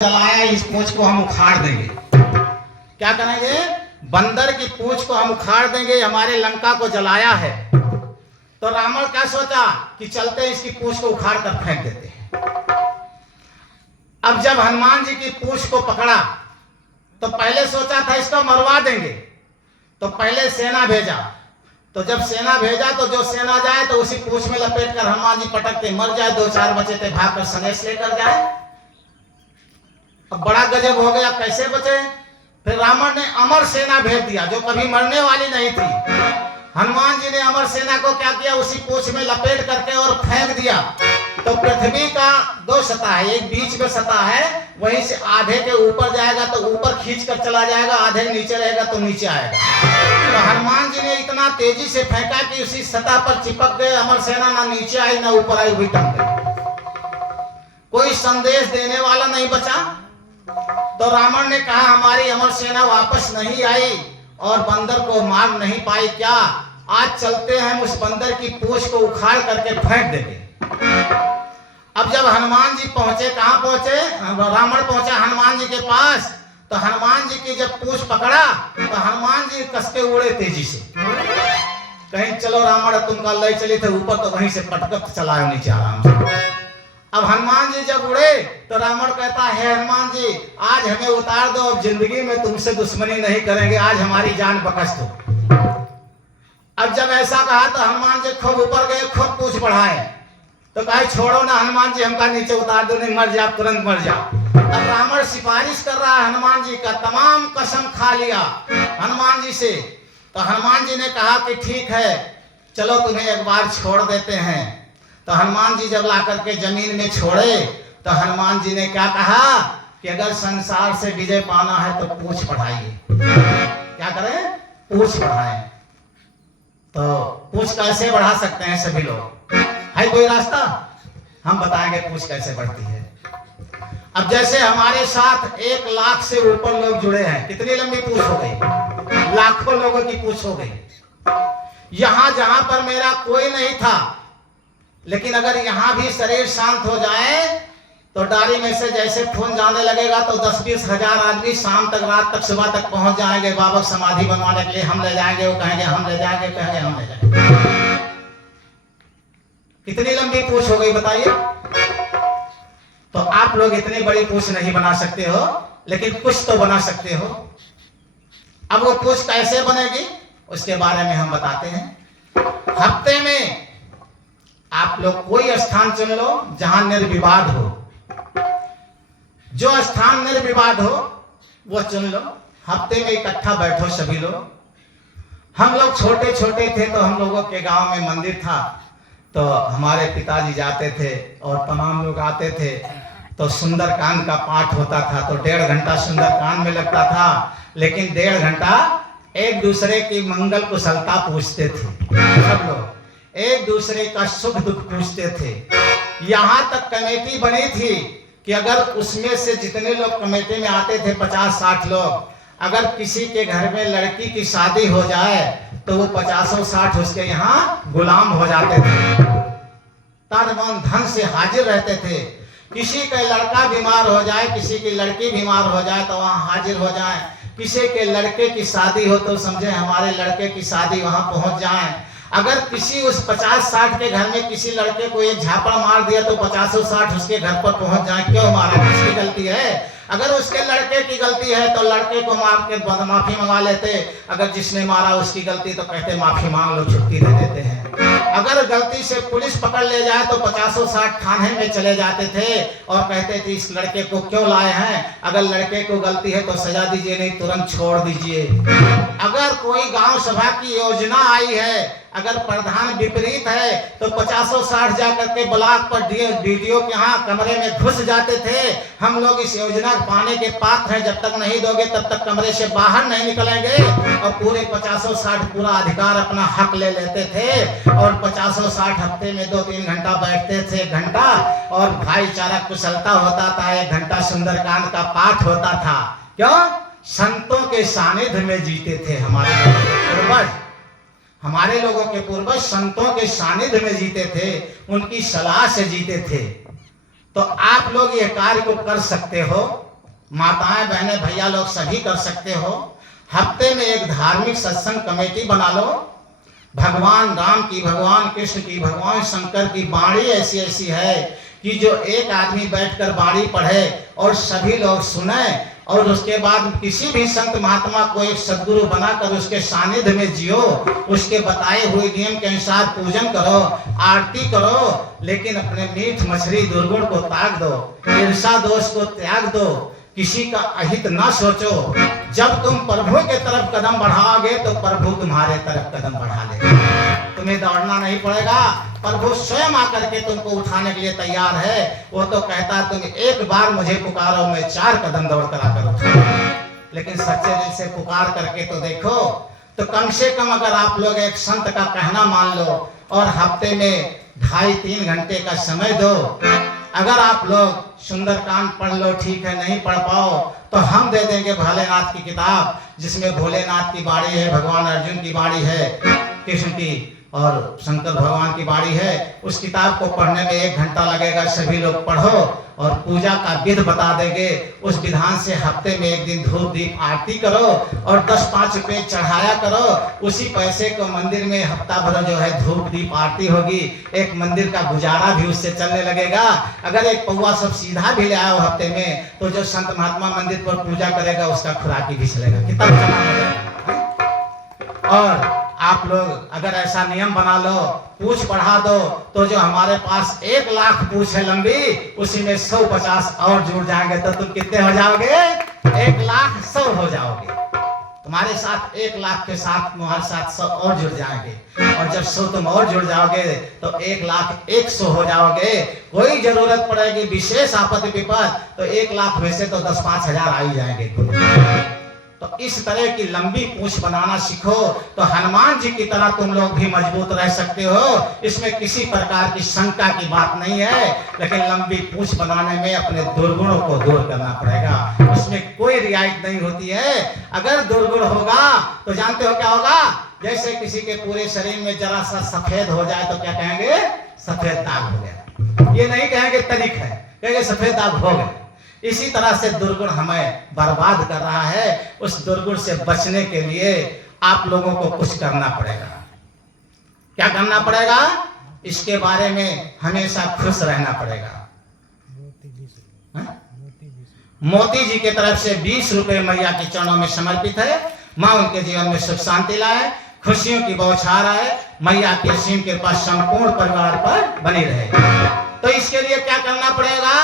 चलाया, इस पूंछ को हम उखाड़ देंगे। क्या करेंगे? बंदर की पूंछ को हम उखाड़ देंगे। हमारे लंका को जलाया है। तो रावण क्या सोचा कि चलते इसकी पूंछ को उखाड़ कर फेंक देते हैं। अब जब हनुमान जी की पूंछ को पकड़ा तो पहले सोचा था इसको मरवा देंगे, तो पहले सेना भेजा। तो जब सेना भेजा तो जो सेना जाए तो उसी पूंछ में लपेट कर हनुमान जी पटकते मर जाए। 2-4 बचे थे, भाग कर संदेश लेकर जाए। अब बड़ा गजब हो गया, कैसे बचे? फिर रावण ने अमर सेना भेज दिया जो कभी मरने वाली नहीं थी। हनुमान जी ने अमर सेना को क्या किया, उसी पूंछ में लपेट करके और फेंक दिया। तो पृथ्वी का 2 सतह है, एक बीच में सतह है, वहीं से आधे के ऊपर जाएगा तो ऊपर खींच कर चला जाएगा, आधे नीचे रहेगा तो नीचे आएगा। तो हनुमान जी ने इतना तेजी से फेंका कि उसी सतह पर चिपक गए। अमर सेना ना नीचे आई ना ऊपर आई, हुई टंग गई। कोई संदेश देने वाला नहीं बचा। तो रावण ने कहा हमारी अमर सेना वापस नहीं आई और बंदर को मार नहीं पाई, क्या आज चलते हैं हम उस बंदर की पूंछ को उखाड़ करके फेंक देंगे। अब जब हनुमान जी पहुंचे, कहां पहुंचे? रावण पहुंचा हनुमान जी के पास। तो हनुमान जी की जब पूंछ पकड़ा तो हनुमान जी कसके उड़े तेजी से। कहीं चलो रावण तुम कल ले चले थे ऊपर, तो वहीं से पटक चला नीचे आराम से। अब हनुमान जी जब उड़े तो रावण कहता है हनुमान जी आज हमें उतार दो, अब जिंदगी में तुमसे दुश्मनी नहीं करेंगे, आज हमारी जान बख्श दो। अब जब ऐसा कहा तो हनुमान जी खूब ऊपर गए, खूब पूंछ बढ़ाए। तो कहे छोड़ो ना हनुमान जी, हमका नीचे उतार दो, नहीं मर जाओ, तुरंत मर जाओ। अब रावण सिफारिश कर रहा है हनुमान जी का, तमाम कसम खा लिया हनुमान जी से। तो हनुमान जी ने कहा कि ठीक है चलो तुम्हें एक बार छोड़ देते हैं। तो हनुमान जी जब ला करके जमीन में छोड़े तो हनुमान जी ने क्या कहा कि अगर संसार से विजय पाना है तो पूंछ बढ़ाइए। क्या करें? पूंछ बढ़ाएं। तो पूंछ कैसे बढ़ा सकते हैं सभी लोग? है कोई रास्ता? हम बताएंगे पूंछ कैसे बढ़ती है। अब जैसे हमारे साथ 1 लाख से ऊपर लोग जुड़े हैं, कितनी लंबी पूंछ हो गई? लाखों लोगों की पूंछ हो गई। यहां जहां पर मेरा कोई नहीं था, लेकिन अगर यहां भी शरीर शांत हो जाए तो डारी में से जैसे खून जाने लगेगा तो 10-20 हजार आदमी शाम तक, रात तक, सुबह तक पहुंच जाएंगे बाबा समाधि बनवाने के लिए। हम ले जाएंगे, वो कहेंगे हम ले जाएंगे, कहेंगे हम ले जाएंगे। कितनी लंबी पूंछ हो गई बताइए? तो आप लोग इतनी बड़ी पूंछ नहीं बना सकते हो, लेकिन कुछ तो बना सकते हो। अब वो पूंछ कैसे बनेगी उसके बारे में हम बताते हैं। हफ्ते में आप लोग कोई स्थान चुन लो जहां निर्विवाद हो। जो स्थान निर्विवाद हो वो चुन लो। हफ्ते में इकट्ठा बैठो सभी लोग। हम लोग छोटे छोटे थे तो हम लोगों के गांव में मंदिर था, तो हमारे पिताजी जाते थे और तमाम लोग आते थे। तो सुंदरकांड का पाठ होता था, तो 1.5 घंटा सुंदरकांड में लगता था, लेकिन 1.5 घंटा एक दूसरे की मंगल कुशलता पूछते थे। सब लोग एक दूसरे का सुख दुख पूछते थे। यहां तक कमेटी बनी थी कि अगर उसमें से जितने लोग कमेटी में आते थे 50-60 लोग, अगर किसी के घर में लड़की की शादी हो जाए तो वो 50-60 उसके यहाँ गुलाम हो जाते थे, तन मन धन से हाजिर रहते थे। किसी का लड़का बीमार हो जाए, किसी की लड़की बीमार हो जाए तो वहाँ हाजिर हो जाए। किसी के लड़के की शादी हो तो समझे हमारे लड़के की शादी वहाँ पहुँच जाए। अगर किसी उस 50-60 के घर में किसी लड़के को एक झापड़ मार दिया तो 50-60 उसके घर पर पहुँच जाए। क्यों मारा? किसकी गलती है? अगर उसके लड़के की गलती है तो लड़के को मार के माफी मंगा लेते। अगर जिसने मारा उसकी गलती तो कहते माफी मांग लो, छुट्टी दे देते हैं। अगर गलती से पुलिस पकड़ ले जाए तो 50-60 थाने में चले जाते थे और कहते थे इस लड़के को क्यों लाए हैं? अगर लड़के को गलती है तो सजा दीजिए, नहीं तुरंत छोड़ दीजिए। अगर कोई गांव सभा की योजना आई है, अगर प्रधान विपरीत है तो 50-60 जाकर के ब्लॉक पर डीडीओ के यहाँ कमरे में घुस जाते थे। हम लोग इस योजना पाने के पात्र हैं, जब तक नहीं दोगे तब तक कमरे से बाहर नहीं निकलेंगे। और पूरे 50-60 पूरा अधिकार अपना हक ले लेते थे और 50-60 हफ्ते में 2-3 घंटा बैठते थे, 1 घंटा और भाईचारा कुशलता होता था, 1 घंटा सुंदरकांड का पाठ होता था। क्यों? संतों के सानिध्य में जीते थे हमारे पूर्वज। हमारे लोगों के पूर्वज संतों के सानिध्य में जीते थे, उनकी सलाह से जीते थे। तो आप लोग ये कार्य को कर सकते हो। माताएं बहनें भैया लोग सभी कर सकते हो। हफ्ते में एक धार्मिक सत्संग कमेटी बना लो। भगवान राम की, भगवान कृष्ण की, भगवान शंकर की वाणी ऐसी ऐसी है कि जो एक आदमी बैठकर वाणी पढ़े और सभी लोग सुने, और उसके बाद किसी भी संत महात्मा को एक सद्गुरु बनाकर उसके सानिध्य में जियो, उसके बताए हुए नियम के अनुसार पूजन करो, आरती करो, लेकिन अपने मीठ मछली दुर्गुण को त्याग दो, ईर्षा दोष को त्याग दो, किसी का अहित ना सोचो। जब तुम प्रभु के तरफ कदम बढ़ाओगे तो प्रभु तुम्हारे तरफ कदम बढ़ा लेगा। तुम्हें दौड़ना नहीं पड़ेगा, प्रभु स्वयं आकर के तुमको उठाने के लिए तैयार है। वो तो कहता है तुम एक बार मुझे पुकारो, मैं 4 कदम दौड़ कर आकर उठाऊंगा। लेकिन सच्चे दिल से पुकार करके तो देखो। तो कम से कम अगर आप लोग एक संत का कहना मान लो और हफ्ते में 2.5-3 घंटे का समय दो। अगर आप लोग सुंदरकांड पढ़ लो, ठीक है, नहीं पढ़ पाओ तो हम दे देंगे भोलेनाथ की किताब, जिसमें भोलेनाथ की बाणी है, भगवान अर्जुन की बाणी है, कृष्ण की और शंकर भगवान की बाणी है। उस किताब को पढ़ने में 1 घंटा लगेगा। सभी लोग पढ़ो और पूजा का विध बता देंगे। उस विधान से हफ्ते में 1 दिन धूप दीप आरती करो और 10-5 रुपये चढ़ाया करो। उसी पैसे को मंदिर में हफ्ता भर जो है धूप दीप आरती होगी, एक मंदिर का गुजारा भी उससे चलने लगेगा। अगर एक पौवा सब सीधा भी ले आओ हफ्ते में, तो जो संत महात्मा मंदिर पर पूजा करेगा उसका खुराकी भी चलेगा, कितना चला हो जाएगा। और आप लोग अगर ऐसा नियम बना लो, पूछ बढ़ा दो, तो जो हमारे पास 1 लाख पूछ है लंबी, उसी में 150 और जुड़ जाएंगे, तो तुम कितने हो जाओगे? 1,00,100 हो जाओगे। तुम्हारे साथ 1 लाख के साथ तुम्हारे साथ 100 और जुड़ जाएंगे, और जब 100 तुम और जुड़ जाओगे तो 1,00,100 हो जाओगे। कोई जरूरत पड़ेगी विशेष आपत्ति विपद तो 1 लाख में से तो 10-5 हजार आ ही जाएंगे। तो इस तरह की लंबी पूंछ बनाना सीखो, तो हनुमान जी की तरह तुम लोग भी मजबूत रह सकते हो। इसमें किसी प्रकार की शंका की बात नहीं है। लेकिन लंबी पूंछ बनाने में अपने दुर्गुणों को दूर करना पड़ेगा, उसमें कोई रियायत नहीं होती है। अगर दुर्गुण होगा तो जानते हो क्या होगा? जैसे किसी के पूरे शरीर में जरा सा सफेद हो जाए तो क्या कहेंगे? सफेद दाग हो गया। ये नहीं कहेंगे तनिक है, कहेंगे सफेद दाग हो गया। इसी तरह से दुर्गुण हमें बर्बाद कर रहा है। उस दुर्गुण से बचने के लिए आप लोगों को कुछ करना पड़ेगा। क्या करना पड़ेगा? इसके बारे में हमेशा खुश रहना पड़ेगा। मोती जी की तरफ से 20 रुपए मैया के चरणों में समर्पित है। माँ उनके जीवन में सुख शांति लाए, खुशियों की बौछार आए, मैया की असीम कृपा संपूर्ण परिवार पर बनी रहे। तो इसके लिए क्या करना पड़ेगा?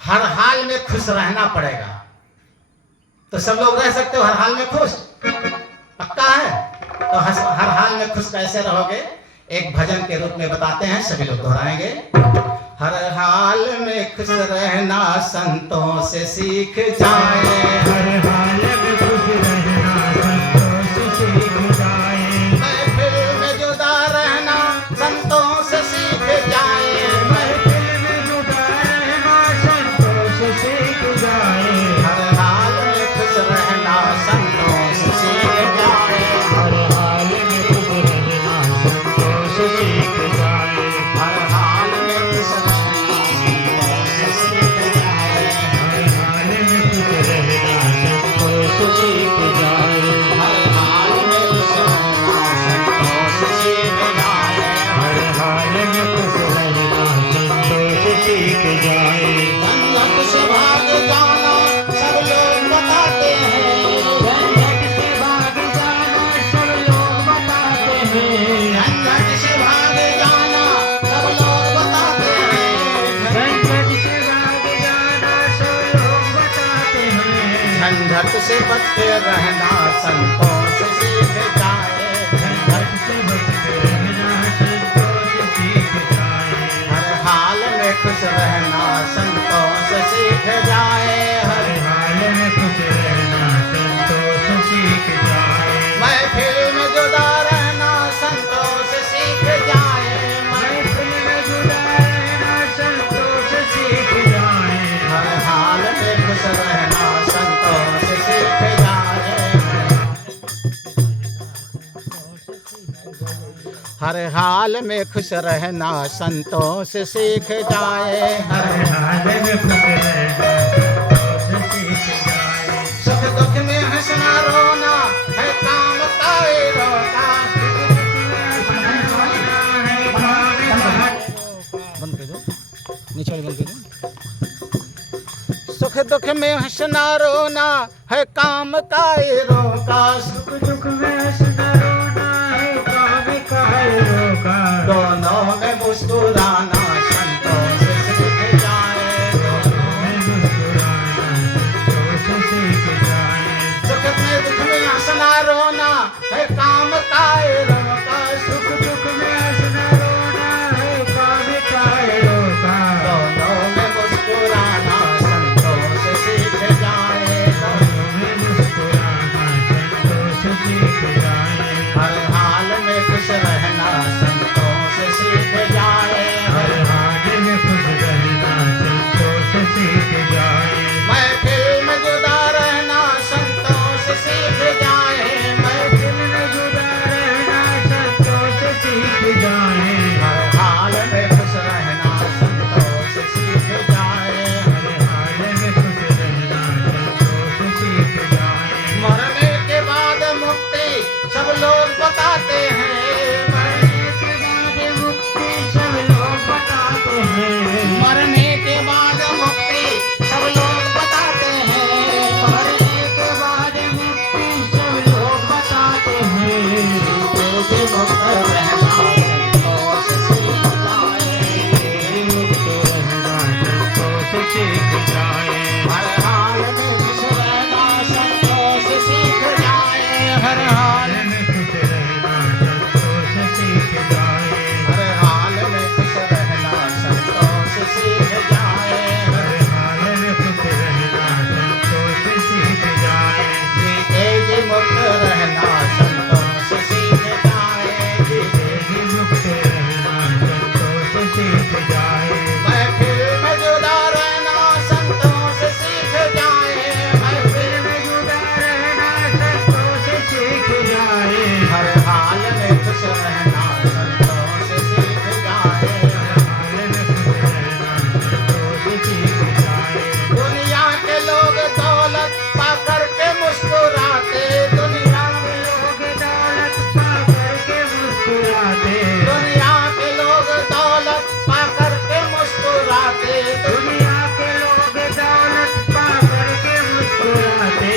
हर हाल में खुश रहना पड़ेगा। तो सब लोग रह सकते हो हर हाल में खुश? पक्का है? तो हर हाल में खुश कैसे रहोगे? एक भजन के रूप में बताते हैं, सभी लोग दोहराएंगे। हर हाल में खुश रहना संतों से सीख जाए, हर हाल में खुश रहना संतों से सीख जाए, महफिल में जुदा रहना संतों से सीख जाए, झंझट से बच के रहना संतों से सीख जाए, झंझट से बच के रहना संतों से सीख जाए, हर हाल में खुश रहना संतों से सीख जाए, हर हाल में खुश रहना संतों से सीख जाए, महफिल में जुदा रहना संतों से सीख जाए, महफिल में जुदा रहना संतों से सीख जाए, हर हाल में खुश रहना हर हाल में खुश रहना संतों से सीख जाए, हर हाल में खुश रहना संतों से सीख सुख दुख में हंसना रोना है काम का ये रोका, सुख दुख में हंसना रोना है काम का ये रोका, दोनों में मुस्कुराना संतों से सीख जाए, दोनों में मुस्कुराना संतों से सीख जाए, सुख में दुख में हंसना रोना है काम का ये रोका, सुख दुख में हंसना रोना है काम का ये रोका, दोनों में मुस्कुराना संतों से सीख जाए, दोनों में मुस्कुराना संतों से सीख जाए, हर हाल में खुश रहना संतों से सीख जाए, हर हाल में खुश रहना संतों से सीख जाए, महफिल में जुदा रहना संतों से सीख जाए, महफिल में जुदा रहना संतों से सीख जाए, हर हाल में खुश रहना संतों से सीख जाए, हर हाल में खुश रहना संतों से सीख जाए, मरने के बाद मुक्ति सब लोग बताते हैं, मरने के बाद मुक्ति सब लोग बताते हैं, मरने के बाद मुक्ति सब लोग बताते हैं, मरने के बाद मुक्ति सब लोग बताते हैं, तेरे मुक्त रहना संतों से सीख जाए, मुक्त रहना संतों से सीख जाए, हर हाल में खुश रहना संतों से सीख जाए, हर हाल में खुश रहना संतों से सीख जाए, हर हाल में खुश रहना संतों से सीख जाए, हर हाल में खुश रहना संतों से सीख जाए, जीते जी मुक्त रहना संतों से सीख जाए, जीते जी मुक्त रहना संतों से सीख जाए, महफिल में जुदा रहना संतों से सीख जाए, महफिल में जुदा रहना संतों से सीख जाए, हर हाल में खुश रहना संतों से सीख जाए, हाल में खुश रहना संतों से सीख जाए, दुनिया के लोग दौलत पाकर के मुस्कुराते, दुनिया के लोग दौलत पाकर के मुस्कुराते, दुनिया के लोग दौलत पाकर के मुस्कुराते, दुनिया के लोग दौलत पाकर के मुस्कुराते,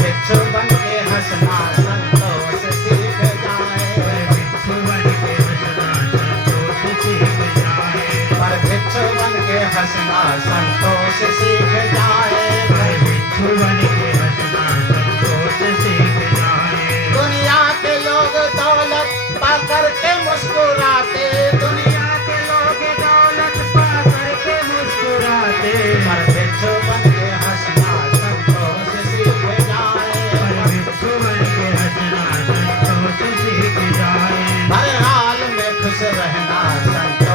भिक्षु बन के हंसना संतों से सीख जाए, भिक्षु बन के हंसना संतों से सीख जाए, पर भिक्षु बन के हंसना संतों से सीख जाए, भिक्षु बन के हंसना संतों से सीख जाए, दुनिया के लोग दौलत पाकर के मुस्कुराते, दुनिया के लोग दौलत पाकर के मुस्कुराते, पर भिक्षु बन के हंसना संतों से सीख जाए, भिक्षु बन के हंसना संतों से सीख जाए, हर हाल में खुश रहना संतों